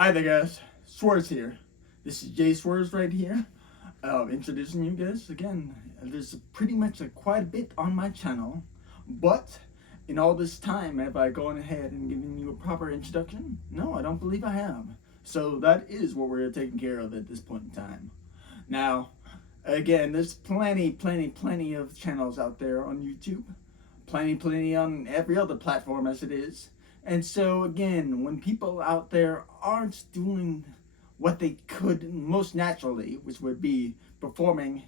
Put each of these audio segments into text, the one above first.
Hi there guys, Schwartz here. This is J.Swiercz right here, introducing you guys again. There's pretty much quite a bit on my channel, but in all this time, have I gone ahead and given you a proper introduction? No, I don't believe I have. So that is what we're taking care of at this point in time. Now, again, there's plenty of channels out there on YouTube, plenty on every other platform as it is. And so again, when people out there aren't doing what they could most naturally, which would be performing,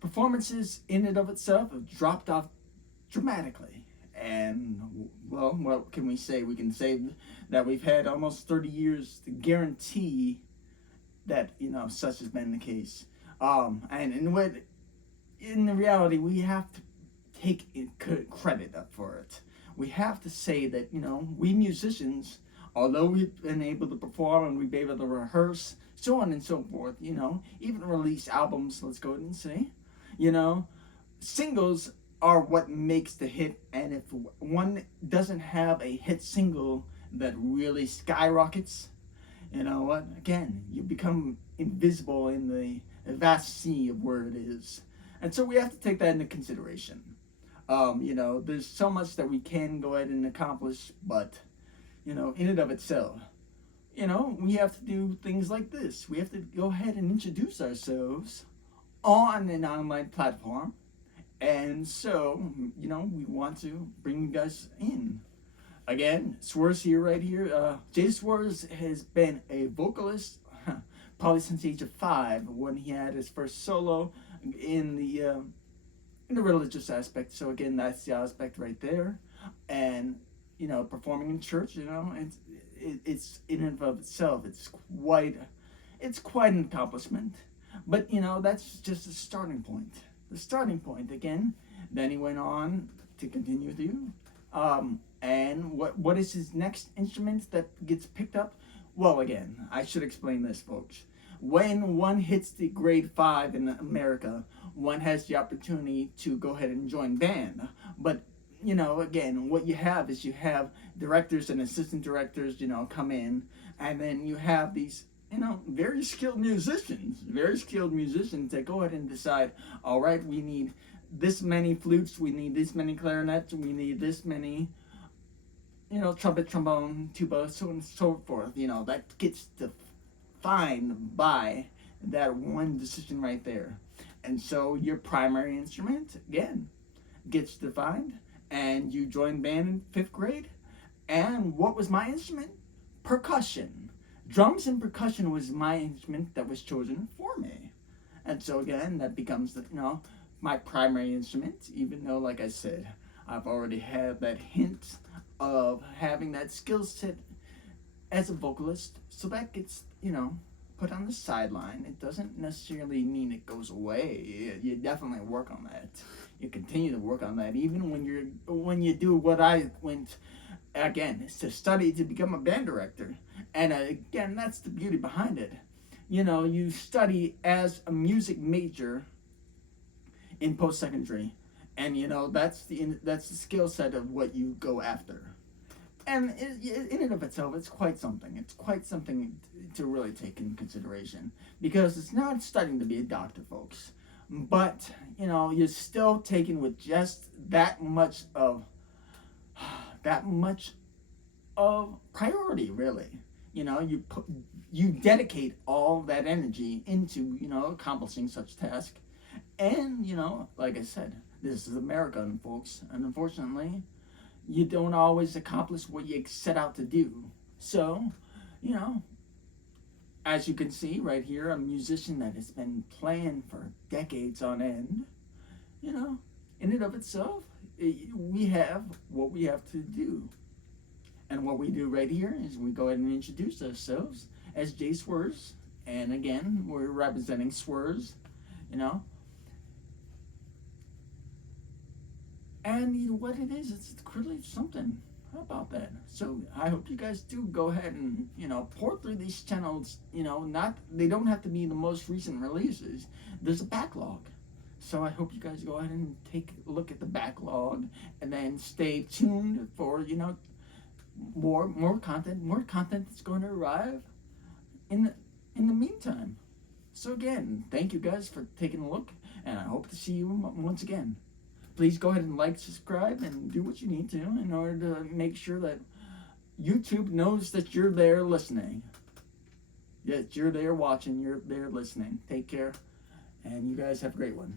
performances in and of itself have dropped off dramatically. And well, what can we say? We can say that we've had almost 30 years to guarantee that such has been the case. And in the reality, we have to take credit up for it. We have to say that we musicians, although we've been able to perform and we've been able to rehearse, so on and so forth, even release albums. Let's go ahead and say, singles are what makes the hit. And if one doesn't have a hit single that really skyrockets, you know what? Again, you become invisible in the vast sea of where it is. And so we have to take that into consideration. There's so much that we can go ahead and accomplish, but, in and of itself, we have to do things like this. We have to go ahead and introduce ourselves on an online platform. And so, we want to bring you guys in. Again, Swiercz here, right here. J.Swiercz has been a vocalist probably since the age of 5 when he had his first solo in the religious aspect. So again, that's the aspect right there. And performing in church, it's in and of itself, it's quite an accomplishment. But that's just the starting point. The starting point again. Then he went on to continue to and what is his next instrument that gets picked up? Well, again, I should explain this, folks. When one hits the grade 5 in America, one has the opportunity to go ahead and join band. But again, what you have is you have directors and assistant directors, come in, and then you have these very skilled musicians that go ahead and decide, all right, we need this many flutes, we need this many clarinets, we need this many trumpet, trombone, tuba, so on and so forth. That gets defined by that one decision right there. And so your primary instrument, again, gets defined, and you join band in 5th grade. And what was my instrument? Percussion. Drums and percussion was my instrument that was chosen for me. And so again, that becomes my primary instrument, even though, like I said, I've already had that hint of having that skill set as a vocalist. So that gets, put on the sideline. It doesn't necessarily mean it goes away. You definitely work on that. You continue to work on that, even when you do what I went, again, is to study to become a band director. And again, that's the beauty behind it. You study as a music major in post-secondary, and that's the skill set of what you go after. And in and of itself, it's quite something. It's quite something to really take into consideration, because it's not studying to be a doctor, folks. But you're still taken with just that much of priority, really. You dedicate all that energy into accomplishing such task. And like I said, this is America, folks, and unfortunately, you don't always accomplish what you set out to do. So, as you can see right here, a musician that has been playing for decades on end, in and of itself, we have what we have to do. And what we do right here is we go ahead and introduce ourselves as J.Swiercz. And again, we're representing Swiercz, And what it is, it's really something. How about that? So I hope you guys do go ahead and pour through these channels. They don't have to be the most recent releases. There's a backlog. So I hope you guys go ahead and take a look at the backlog, and then stay tuned for more content that's going to arrive in the meantime. So again, thank you guys for taking a look, and I hope to see you once again. Please go ahead and like, subscribe, and do what you need to in order to make sure that YouTube knows that you're there listening. That you're there watching, you're there listening. Take care, and you guys have a great one.